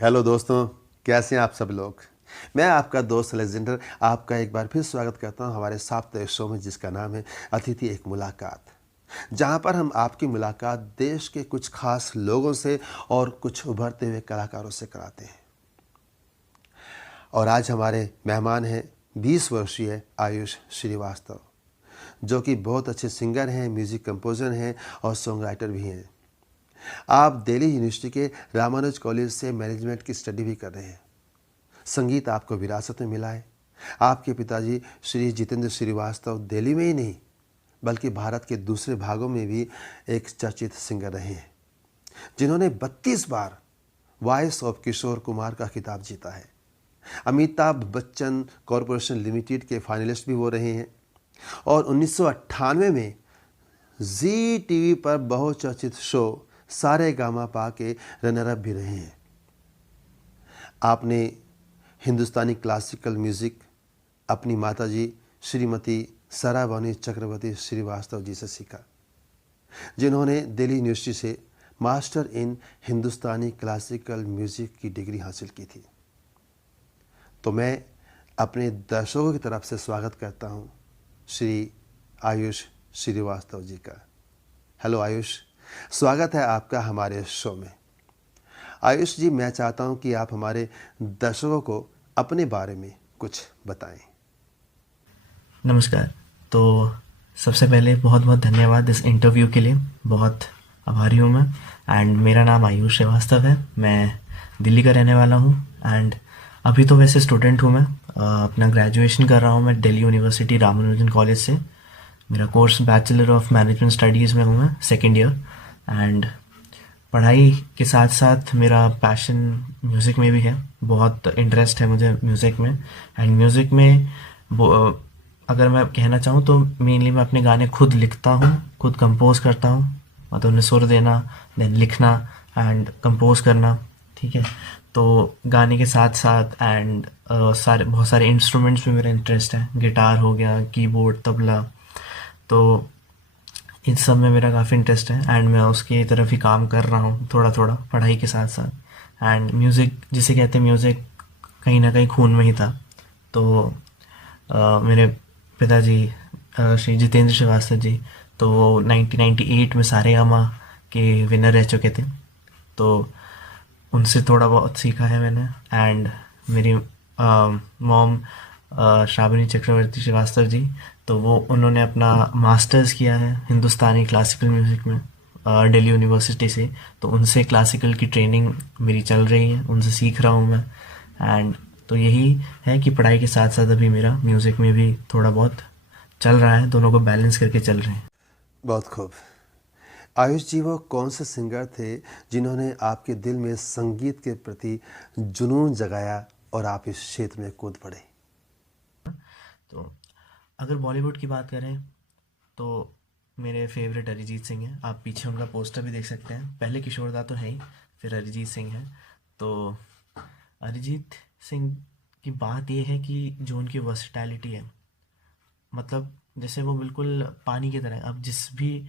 Hello दोस्तों, कैसे हैं आप सब लोग। मैं आपका दोस्त अलेक्जेंडर आपका एक बार फिर स्वागत करता हूं हमारे साप्ताहिक शो में, जिसका नाम है अतिथि एक मुलाकात, जहां पर हम आपकी मुलाकात देश के कुछ खास लोगों से और कुछ उभरते हुए कलाकारों से कराते हैं। और आज हमारे मेहमान हैं 20 वर्षीय आयुष श्रीवास्तव, जो कि बहुत अच्छे सिंगर हैं, म्यूज़िक कंपोज़र हैं और सॉन्ग राइटर भी हैं। आप दिल्ली यूनिवर्सिटी के रामानुज कॉलेज से मैनेजमेंट की स्टडी भी कर रहे हैं। संगीत आपको विरासत में मिला है। आपके पिताजी श्री जितेंद्र श्रीवास्तव दिल्ली में ही नहीं बल्कि भारत के दूसरे भागों में भी एक चर्चित सिंगर रहे हैं, जिन्होंने 32 बार वॉइस ऑफ किशोर कुमार का खिताब जीता है। अमिताभ बच्चन कॉरपोरेशन लिमिटेड के फाइनलिस्ट भी वो रहे हैं और 1998 में जी टीवी पर बहुचर्चित शो सारे गामा पा के रनर अप भी रहे हैं। आपने हिंदुस्तानी क्लासिकल म्यूज़िक अपनी माताजी श्रीमती सराबानी चक्रवर्ती श्रीवास्तव जी से सीखा, जिन्होंने दिल्ली यूनिवर्सिटी से master in Hindustani classical music की डिग्री हासिल की थी। तो मैं अपने दर्शकों की तरफ से स्वागत करता हूं श्री आयुष श्रीवास्तव जी का। हेलो आयुष, स्वागत है आपका हमारे शो में। आयुष जी, मैं चाहता हूं कि आप हमारे दर्शकों को अपने बारे में कुछ बताएं। नमस्कार। तो सबसे पहले बहुत बहुत धन्यवाद इस इंटरव्यू के लिए, बहुत आभारी हूँ मैं। एंड मेरा नाम आयुष श्रीवास्तव है, मैं दिल्ली का रहने वाला हूँ। एंड अभी तो वैसे स्टूडेंट हूँ मैं, अपना ग्रेजुएशन कर रहा हूँ मैं दिल्ली यूनिवर्सिटी रामानुजन कॉलेज से। मेरा course bachelor of management studies में हूँ मैं, सेकेंड ईयर। एंड पढ़ाई के साथ साथ मेरा पैशन म्यूज़िक में भी है, बहुत इंटरेस्ट है मुझे म्यूज़िक में। एंड म्यूज़िक में अगर मैं कहना चाहूँ तो मेनली मैं अपने गाने खुद लिखता हूँ, खुद कंपोज करता हूँ। मतलब उन्हें सुर देना, देन लिखना एंड कंपोज करना, ठीक है। तो गाने के साथ साथ एंड बहुत सारे इंस्ट्रूमेंट्स में मेरा इंटरेस्ट है। गिटार हो गया, कीबोर्ड, तबला, तो इन सब में मेरा काफ़ी इंटरेस्ट है। एंड मैं उसकी तरफ ही काम कर रहा हूँ थोड़ा थोड़ा पढ़ाई के साथ साथ। एंड म्यूज़िक जिसे कहते हैं, म्यूज़िक कहीं ना कहीं खून में ही था। तो मेरे पिताजी श्री जितेंद्र श्रीवास्तव जी, तो वो 1998 में सारेगामा के विनर रह चुके थे। तो उनसे थोड़ा बहुत सीखा है मैंने। एंड मेरी मॉम श्रावणी चक्रवर्ती श्रीवास्तव जी, तो वो उन्होंने अपना मास्टर्स किया है हिंदुस्तानी क्लासिकल म्यूज़िक में दिल्ली यूनिवर्सिटी से। तो उनसे क्लासिकल की ट्रेनिंग मेरी चल रही है, उनसे सीख रहा हूँ मैं। एंड तो यही है कि पढ़ाई के साथ साथ अभी मेरा म्यूज़िक में भी थोड़ा बहुत चल रहा है, दोनों को बैलेंस करके चल रहे हैं। बहुत खूब। आयुष जी, वो कौन से सिंगर थे जिन्होंने आपके दिल में संगीत के प्रति जुनून जगाया और आप इस क्षेत्र में कूद पड़े? तो अगर बॉलीवुड की बात करें तो मेरे फेवरेट अरिजीत सिंह हैं। आप पीछे उनका पोस्टर भी देख सकते हैं। पहले किशोर दा तो है ही, फिर अरिजीत सिंह है। तो अरिजीत सिंह की बात यह है कि जो उनकी वर्सटैलिटी है, मतलब जैसे वो बिल्कुल पानी की तरह है। अब जिस भी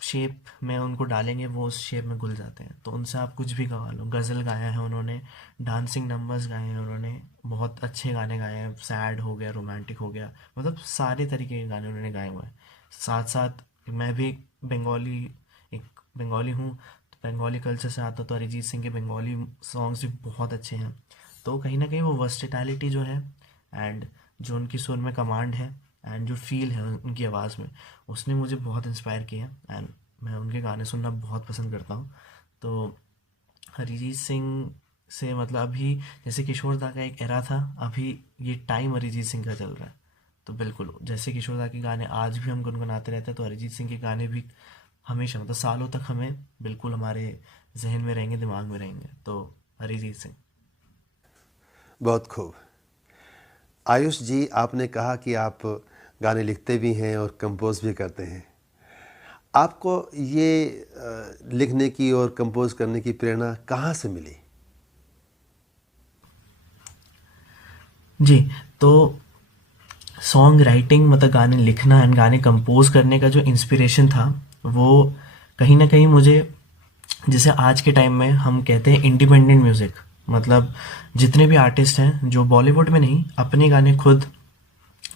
शेप में उनको डालेंगे वो उस शेप में घुल जाते हैं। तो उनसे आप कुछ भी गवा लो। गज़ल गाया है उन्होंने, डांसिंग नंबर्स गाए हैं उन्होंने, बहुत अच्छे गाने गाए हैं। सैड हो गया, रोमांटिक हो गया, मतलब सारे तरीके के गाने उन्होंने गाए हुए हैं। साथ साथ मैं भी बंगाली एक बंगाली हूँ, तो बंगाली कल्चर से आता, तो अरिजीत सिंह के बंगाली सॉन्ग्स भी बहुत अच्छे हैं। तो कहीं ना कहीं वो वर्सटिलिटी जो है एंड जो उनकी सुर में कमांड है एंड जो फील है उनकी आवाज़ में, उसने मुझे बहुत इंस्पायर किया। एंड मैं उनके गाने सुनना बहुत पसंद करता हूँ। तो अरिजीत सिंह से मतलब अभी जैसे किशोर दा का एक एरा था, अभी ये टाइम अरिजीत सिंह का चल रहा है। तो बिल्कुल जैसे किशोर दा के गाने आज भी हम गुनगुनाते रहते हैं, तो अरिजीत सिंह के गाने भी हमेशा, मतलब सालों तक हमें बिल्कुल हमारे जहन में रहेंगे, दिमाग में रहेंगे। तो अरिजीत सिंह। बहुत खूब। आयुष जी, आपने कहा कि आप गाने लिखते भी हैं और कंपोज भी करते हैं। आपको ये लिखने की और कंपोज करने की प्रेरणा कहाँ से मिली? जी, तो सॉन्ग राइटिंग मतलब गाने लिखना एंड गाने कंपोज करने का जो इंस्पिरेशन था, वो कहीं ना कहीं मुझे, जैसे आज के टाइम में हम कहते हैं इंडिपेंडेंट म्यूज़िक, मतलब जितने भी आर्टिस्ट हैं जो बॉलीवुड में नहीं, अपने गाने खुद,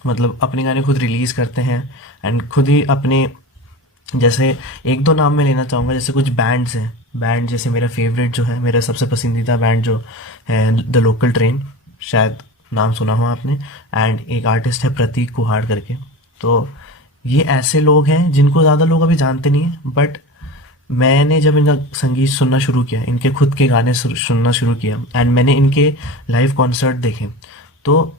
मतलब अपने गाने खुद रिलीज़ करते हैं एंड खुद ही अपने, जैसे एक दो नाम मैं लेना चाहूँगा, जैसे कुछ बैंड्स हैं, बैंड जैसे मेरा फेवरेट जो है, मेरा सबसे पसंदीदा बैंड जो है द लोकल ट्रेन, शायद नाम सुना हो आपने, एंड एक आर्टिस्ट है प्रतीक कुहाड़ करके। तो ये ऐसे लोग हैं जिनको ज़्यादा लोग अभी जानते नहीं हैं, बट मैंने जब इनका संगीत सुनना शुरू किया, इनके खुद के गाने सुनना शुरू किया एंड मैंने इनके लाइव कॉन्सर्ट देखे, तो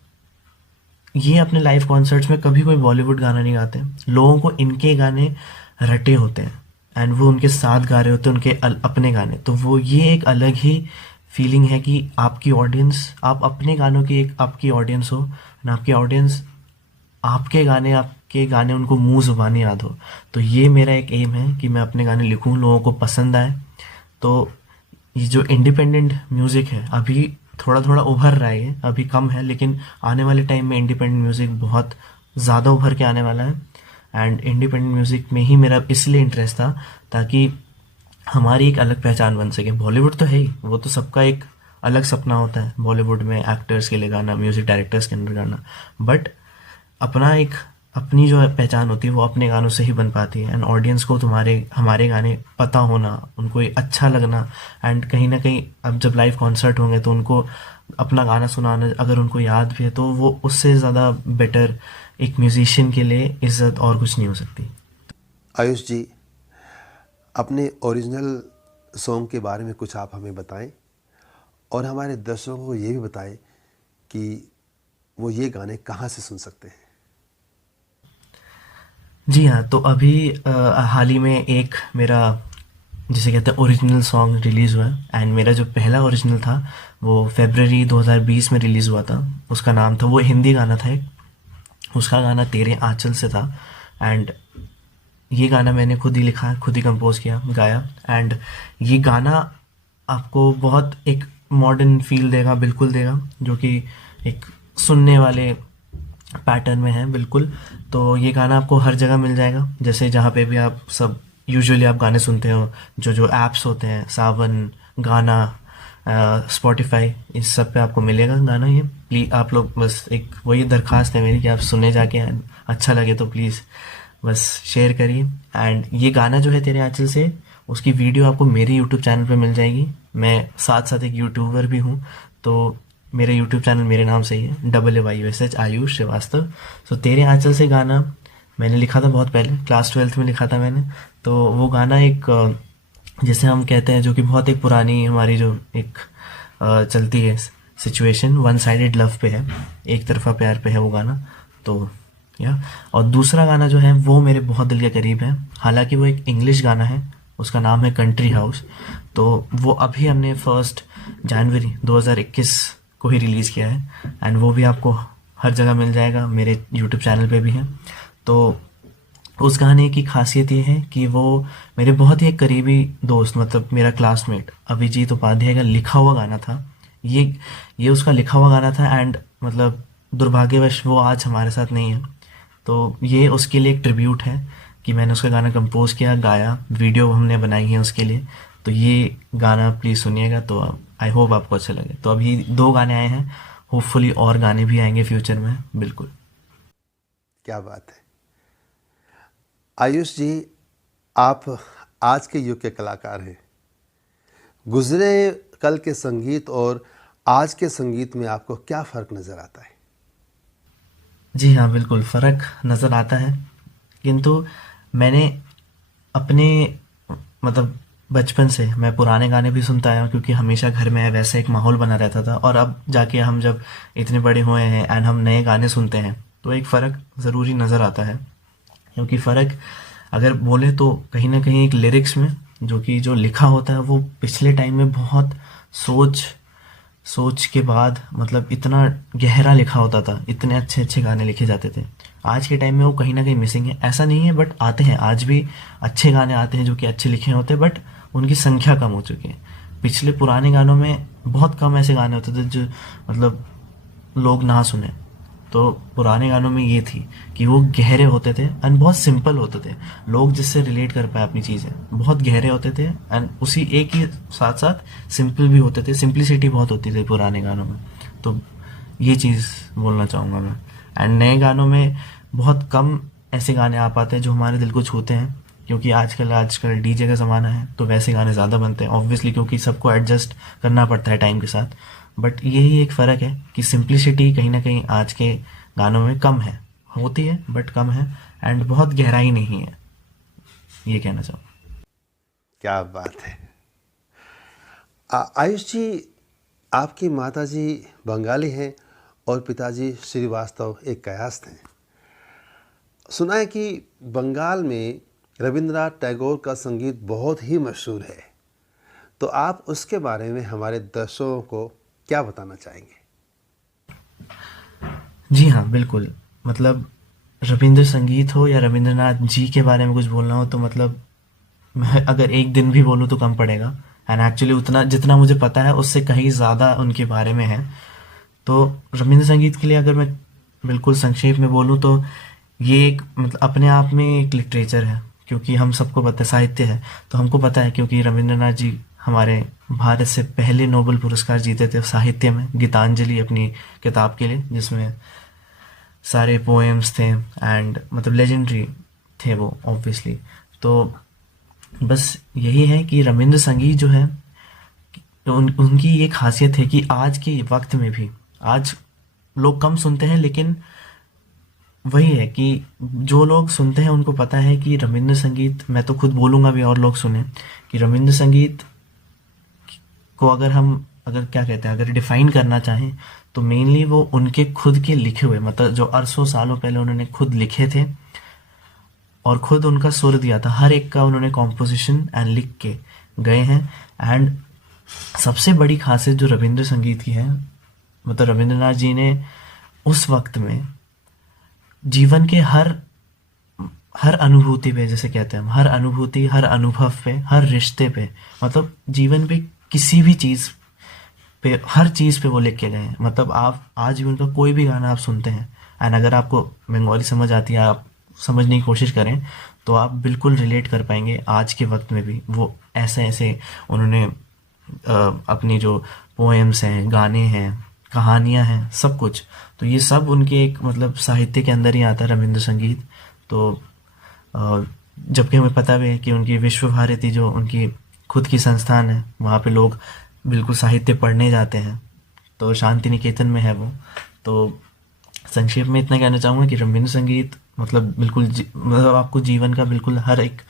ये अपने लाइव कॉन्सर्ट्स में कभी कोई बॉलीवुड गाना नहीं गाते, लोगों को इनके गाने रटे होते हैं एंड वो उनके साथ गा रहे होते हैं उनके अपने गाने। तो वो ये एक अलग ही फीलिंग है कि आपकी ऑडियंस, आप अपने गानों की एक आपकी ऑडियंस हो एंड आपकी ऑडियंस आपके गाने उनको मुंह ज़ुबानी याद हो। तो ये मेरा एक एम है कि मैं अपने गाने लिखूं, लोगों को पसंद आए। तो ये जो इंडिपेंडेंट म्यूज़िक है अभी थोड़ा थोड़ा उभर रहा है, अभी कम है, लेकिन आने वाले टाइम में इंडिपेंडेंट म्यूज़िक बहुत ज़्यादा उभर के आने वाला है। एंड इंडिपेंडेंट म्यूज़िक में ही मेरा इसलिए इंटरेस्ट था ताकि हमारी एक अलग पहचान बन सके। बॉलीवुड तो है ही, वो तो सबका एक अलग सपना होता है बॉलीवुड में एक्टर्स के लिए गाना, म्यूज़िक डायरेक्टर्स के अंदर गाना, बट अपना एक अपनी जो पहचान होती है वो अपने गानों से ही बन पाती है। एंड ऑडियंस को हमारे गाने पता होना, उनको ये अच्छा लगना, एंड कहीं ना कहीं अब जब लाइव कॉन्सर्ट होंगे तो उनको अपना गाना सुनाना अगर उनको याद भी है तो वो उससे ज़्यादा बेटर एक म्यूजिशियन के लिए इज्जत और कुछ नहीं हो सकती। आयुष जी, अपने ओरिजिनल सॉन्ग के बारे में कुछ आप हमें बताएं और हमारे दर्शकों को ये भी बताएं कि वो ये गाने कहाँ से सुन सकते हैं। जी हाँ, तो अभी हाल ही में एक मेरा जिसे कहते हैं ओरिजिनल सॉन्ग रिलीज़ हुआ है एंड मेरा जो पहला ओरिजिनल था वो फरवरी 2020 में रिलीज़ हुआ था। उसका नाम था, वो हिंदी गाना था एक, उसका गाना तेरे आंचल से था। एंड ये गाना मैंने खुद ही लिखा, खुद ही कंपोज किया, गाया। एंड ये गाना आपको बहुत एक मॉडर्न फील देगा, बिल्कुल देगा, जो कि एक सुनने वाले पैटर्न में है बिल्कुल। तो ये गाना आपको हर जगह मिल जाएगा, जैसे जहाँ पे भी आप सब यूजुअली आप गाने सुनते हो, जो ऐप्स होते हैं, सावन, गाना, स्पॉटिफाई, इस सब पे आपको मिलेगा गाना। ये प्लीज़ आप लोग, बस एक वही दरख्वास्त है मेरी कि आप सुने जाके, अच्छा लगे तो प्लीज़ बस शेयर करिए। एंड ये गाना जो है तेरे आंचल से, उसकी वीडियो आपको मेरे यूट्यूब चैनल पे मिल जाएगी। मैं साथ साथ एक यूट्यूबर भी हूँ, तो मेरा यूट्यूब चैनल मेरे नाम से ही है, AAYUSH आयुष श्रीवास्तव। सो तेरे आंचल से गाना मैंने लिखा था बहुत पहले, क्लास 12th में लिखा था मैंने। तो वो गाना एक जैसे हम कहते हैं, जो कि बहुत एक पुरानी हमारी जो एक चलती है सिचुएशन, वन साइडेड लव पे है, एक तरफा प्यार पे है वो गाना। तो और दूसरा गाना जो है वो मेरे बहुत दिल के करीब है, हालांकि वो एक इंग्लिश गाना है, उसका नाम है कंट्री हाउस। तो वो अभी हमने 1 जनवरी 2021 को ही रिलीज़ किया है एंड वो भी आपको हर जगह मिल जाएगा, मेरे यूट्यूब चैनल पे भी है। तो उस गाने की खासियत ये है कि वो मेरे बहुत ही एक करीबी दोस्त, मतलब मेरा क्लासमेट अभिजीत उपाध्याय का लिखा हुआ गाना था। ये उसका लिखा हुआ गाना था एंड मतलब दुर्भाग्यवश वो आज हमारे साथ नहीं है। तो ये उसके लिए एक ट्रिब्यूट है कि मैंने उसका गाना कंपोज किया, गाया, वीडियो हमने बनाई है उसके लिए। तो ये गाना प्लीज़ सुनिएगा, तो आई होप आपको अच्छा लगे। तो अभी 2 गाने आए हैं, होपफुली और गाने भी आएंगे फ्यूचर में, बिल्कुल। क्या बात है आयुष जी, आप आज के युग के कलाकार हैं। गुजरे कल के संगीत और आज के संगीत में आपको क्या फ़र्क नज़र आता है? जी हाँ, बिल्कुल फ़र्क नज़र आता है, किंतु मैंने अपने मतलब बचपन से मैं पुराने गाने भी सुनता आया हूँ, क्योंकि हमेशा घर में वैसा एक माहौल बना रहता था। और अब जाके हम जब इतने बड़े हुए हैं एंड हम नए गाने सुनते हैं तो एक फ़र्क ज़रूरी नज़र आता है। क्योंकि फ़र्क अगर बोले तो कहीं ना कहीं एक लिरिक्स में जो लिखा होता है वो पिछले टाइम में बहुत सोच के बाद मतलब इतना गहरा लिखा होता था, इतने अच्छे अच्छे गाने लिखे जाते थे। आज के टाइम में वो कहीं ना कहीं मिसिंग है। ऐसा नहीं है, बट आते हैं, आज भी अच्छे गाने आते हैं जो कि अच्छे लिखे होते हैं, बट उनकी संख्या कम हो चुकी है। पिछले पुराने गानों में बहुत कम ऐसे गाने होते थे जो मतलब लोग ना सुने। तो पुराने गानों में ये थी कि वो गहरे होते थे एंड बहुत सिंपल होते थे, लोग जिससे रिलेट कर पाए अपनी चीज़ें, बहुत गहरे होते थे एंड उसी एक ही साथ साथ सिंपल भी होते थे, सिंप्लिसिटी बहुत होती थी पुराने गानों में। तो ये चीज़ बोलना चाहूँगा मैं। एंड नए गानों में बहुत कम ऐसे गाने आ पाते हैं जो हमारे दिल को छूते हैं, क्योंकि आजकल डीजे का ज़माना है, तो वैसे गाने ज़्यादा बनते हैं ऑब्वियसली, क्योंकि सबको एडजस्ट करना पड़ता है टाइम के साथ। बट यही एक फ़र्क है कि सिंप्लिसिटी कहीं ना कहीं आज के गानों में कम है, होती है बट कम है, एंड बहुत गहराई नहीं है, ये कहना चाहूँ। क्या बात है। आयुष जी, आपकी माताजी बंगाली हैं और पिताजी श्रीवास्तव एक कायस्थ हैं। सुना है कि बंगाल में रविंद्रनाथ टैगोर का संगीत बहुत ही मशहूर है, तो आप उसके बारे में हमारे दर्शकों को क्या बताना चाहेंगे? जी हाँ, बिल्कुल। मतलब रविंद्र संगीत हो या रविंद्रनाथ जी के बारे में कुछ बोलना हो, तो मतलब मैं अगर एक दिन भी बोलूँ तो कम पड़ेगा। एंड एक्चुअली उतना जितना मुझे पता है उससे कहीं ज़्यादा उनके बारे में है। तो रविंद्र संगीत के लिए अगर मैं बिल्कुल संक्षेप में बोलूँ तो ये एक मतलब अपने आप में एक लिटरेचर है, क्योंकि हम सबको पता है, साहित्य है, तो हमको पता है, क्योंकि रविंद्रनाथ जी हमारे भारत से पहले नोबेल पुरस्कार जीते थे साहित्य में, गीतांजलि अपनी किताब के लिए, जिसमें सारे पोएम्स थे एंड मतलब लेजेंडरी थे वो ऑब्वियसली। तो बस यही है कि रविंद्र संगीत जो है उनकी ये खासियत है कि आज के वक्त में भी, आज लोग कम सुनते हैं, लेकिन वही है कि जो लोग सुनते हैं उनको पता है कि रविंद्र संगीत, मैं तो खुद बोलूँगा भी और लोग सुने, कि रविंद्र संगीत को अगर क्या कहते हैं, अगर डिफाइन करना चाहें तो मेनली वो उनके खुद के लिखे हुए, मतलब जो अरसों सालों पहले उन्होंने खुद लिखे थे और खुद उनका सुर दिया था, हर एक का उन्होंने कॉम्पोजिशन एंड लिख के गए हैं। एंड सबसे बड़ी खासियत जो रविंद्र संगीत की है, मतलब रविंद्रनाथ जी ने उस वक्त में जीवन के हर अनुभूति पे, जैसे कहते हैं हम, हर अनुभूति, हर अनुभव पे, हर रिश्ते पे, मतलब जीवन पे किसी भी चीज़ पे, हर चीज़ पे वो लिख के गए हैं। मतलब आप आज भी उनका कोई भी गाना आप सुनते हैं एंड अगर आपको बंगाली समझ आती है, आप समझने की कोशिश करें, तो आप बिल्कुल रिलेट कर पाएंगे आज के वक्त में भी। वो ऐसे ऐसे उन्होंने अपनी जो पोएम्स हैं, गाने हैं, कहानियाँ हैं, सब कुछ, तो ये सब उनके एक मतलब साहित्य के अंदर ही आता है रविंद्र संगीत। तो जबकि हमें पता भी है कि उनकी विश्व भारती जो उनकी खुद की संस्थान है, वहाँ पे लोग बिल्कुल साहित्य पढ़ने जाते हैं, तो शांति निकेतन में है वो। तो संक्षेप में इतना कहना चाहूँगा कि रविंद्र संगीत मतलब बिल्कुल मतलब आपको जीवन का बिल्कुल हर एक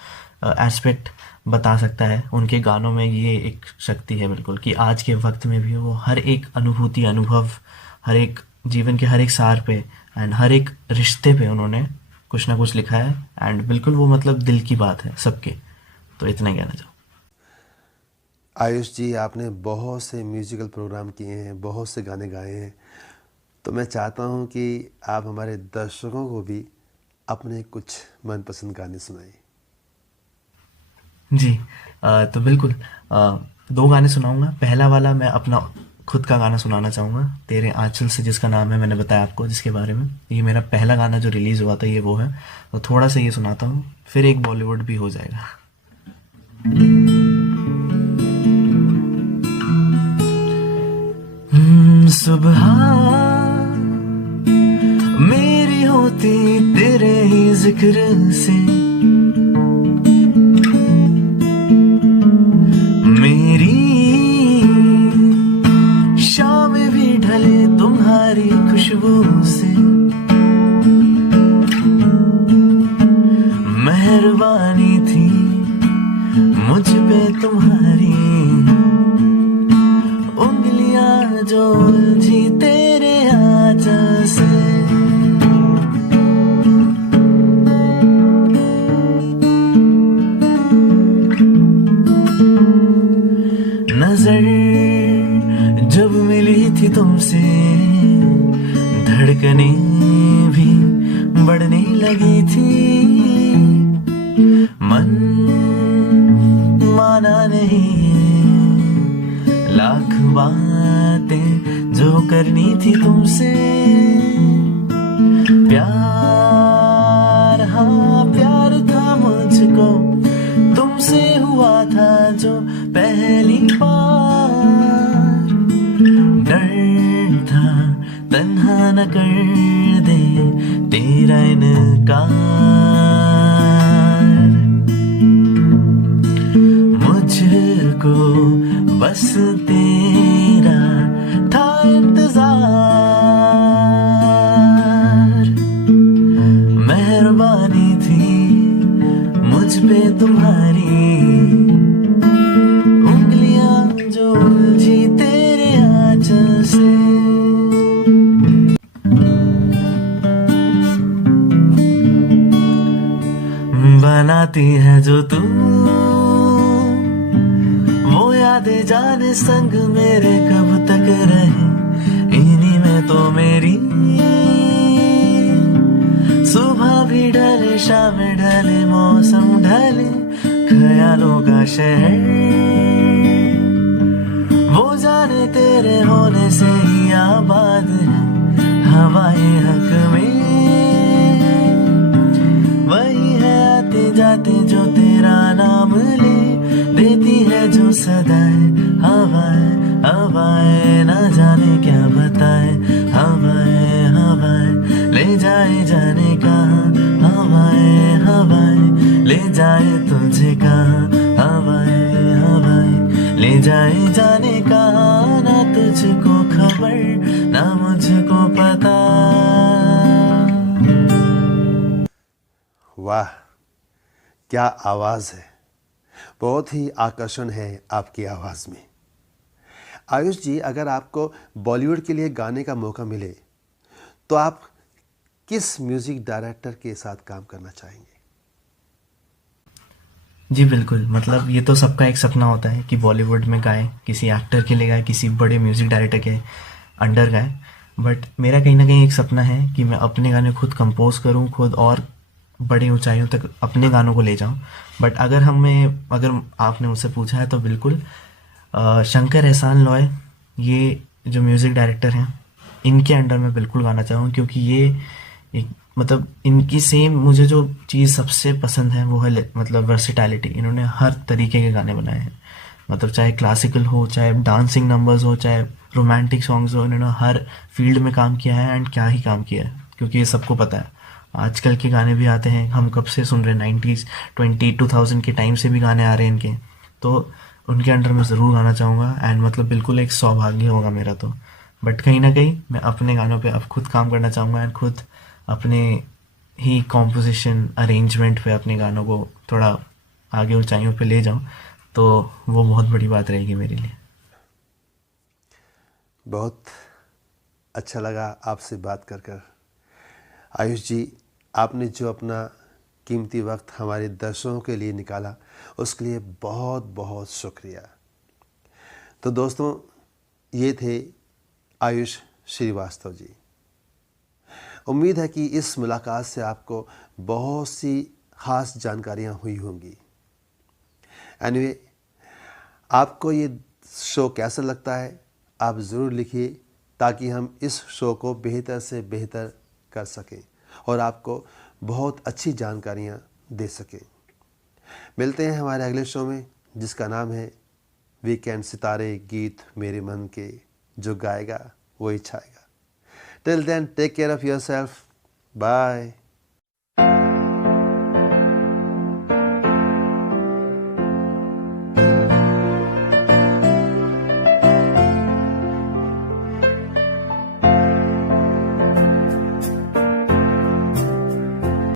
एस्पेक्ट बता सकता है। उनके गानों में ये एक शक्ति है बिल्कुल, कि आज के वक्त में भी वो हर एक अनुभूति, अनुभव, हर एक जीवन के हर एक सार पे एंड हर एक रिश्ते पे उन्होंने कुछ ना कुछ लिखा है एंड बिल्कुल वो मतलब दिल की बात है सबके। तो इतना ही कहना चाहूँ। आयुष जी, आपने बहुत से म्यूजिकल प्रोग्राम किए हैं, बहुत से गाने गाए हैं, तो मैं चाहता हूं कि आप हमारे दर्शकों को भी अपने कुछ मनपसंद गाने सुनाएं। जी, तो बिल्कुल 2 गाने सुनाऊंगा। पहला वाला मैं अपना खुद का गाना सुनाना चाहूँगा, तेरे आंचल से, जिसका नाम है, मैंने बताया आपको जिसके बारे में, ये मेरा पहला गाना जो रिलीज़ हुआ था, ये वो है। तो थोड़ा सा ये सुनाता हूँ, फिर एक बॉलीवुड भी हो जाएगा। सुबह मेरी होती तेरे ही जिक्र से, मेरी शाम भी ढले तुम्हारी खुशबू से, मेहरबानी थी मुझ पे तुम्हारी, उंगलियां जो उलझी तेरे आंचल से। नजर जब मिली थी तुमसे, धड़कनें भी बढ़ने लगी थी, मन माना नहीं, लाख बातें जो करनी थी तुमसे, प्यार, हाँ प्यार था मुझको, तुमसे हुआ था जो पहली बार। डर था तन्हा न कर दे तेरा इनकार, मुझको बस तेरा था इंतजार। मेहरबानी थी मुझ पे तुम्हारी, उंगलियां जो उलझी तेरे आंचल से। बनाती है जो तू वो यादें, जाने संग मेरे कब तक रहे, इन्हीं में तो मेरी सुबह भी ढले शाम ढले मौसम ढले, ख्यालों का शहर वो जाने तेरे होने से ही आबाद है। हवाएं हक में वही है आते जाते जो तेरा नाम ले, देती है जो सदाएं हवाएं हवाएं, ना जाने क्या बताए। हवाएं हवाएं ले जाए जाने कहाँ, हवाएं हवाएं ले जाए तुझे कहाँ। हवाएं हवाएं ले जाए जाने कहाँ, ना तुझको खबर ना मुझको पता। वाह, क्या आवाज़ है, बहुत ही आकर्षण है आपकी आवाज़ में। आयुष जी, अगर आपको बॉलीवुड के लिए गाने का मौका मिले तो आप किस म्यूज़िक डायरेक्टर के साथ काम करना चाहेंगे? जी बिल्कुल, मतलब ये तो सबका एक सपना होता है कि बॉलीवुड में गाएं, किसी एक्टर के लिए गाएं, किसी बड़े म्यूज़िक डायरेक्टर के अंडर गाएं। बट मेरा कहीं ना कहीं एक सपना है कि मैं अपने गाने खुद कंपोज करूं, खुद और बड़ी ऊंचाइयों तक अपने गानों को ले जाऊं। बट अगर आपने मुझसे पूछा है तो बिल्कुल शंकर एहसान लॉय, ये जो म्यूज़िक डायरेक्टर हैं, इनके अंडर में बिल्कुल गाना चाहूँ, क्योंकि ये एक मतलब इनकी सेम मुझे जो चीज़ सबसे पसंद है वो है मतलब वर्सिटैलिटी। इन्होंने हर तरीके के गाने बनाए हैं, मतलब चाहे क्लासिकल हो, चाहे डांसिंग नंबर्स हो, चाहे रोमांटिक सॉन्ग्स हो, इन्होंने हर फील्ड में काम किया है। एंड क्या ही काम किया है, क्योंकि ये सबको पता है। आजकल के गाने भी आते हैं, हम कब से सुन रहे हैं, 90s 2000 के टाइम से भी गाने आ रहे हैं इनके, तो उनके अंडर में ज़रूर गाना चाहूँगा। एंड मतलब बिल्कुल एक सौभाग्य होगा मेरा तो। बट कहीं ना कहीं मैं अपने गानों पे अब खुद काम करना चाहूँगा एंड खुद अपने ही कॉम्पोजिशन अरेंजमेंट पे अपने गानों को थोड़ा आगे ऊंचाइयों पे ले जाऊं, तो वो बहुत बड़ी बात रहेगी मेरे लिए। बहुत अच्छा लगा आपसे बात कर। आयुष जी, आपने जो अपना कीमती वक्त हमारे दर्शकों के लिए निकाला, उसके लिए बहुत बहुत शुक्रिया। तो दोस्तों, ये थे आयुष श्रीवास्तव जी। उम्मीद है कि इस मुलाकात से आपको बहुत सी ख़ास जानकारियाँ हुई होंगी। एनीवे, आपको ये शो कैसा लगता है आप ज़रूर लिखिए, ताकि हम इस शो को बेहतर से बेहतर कर सकें और आपको बहुत अच्छी जानकारियाँ दे सकें। मिलते हैं हमारे अगले शो में, जिसका नाम है वीकेंड सितारे गीत मेरे मन के, जो गाएगा वही छाएगा। Till then, take care of yourself. Bye.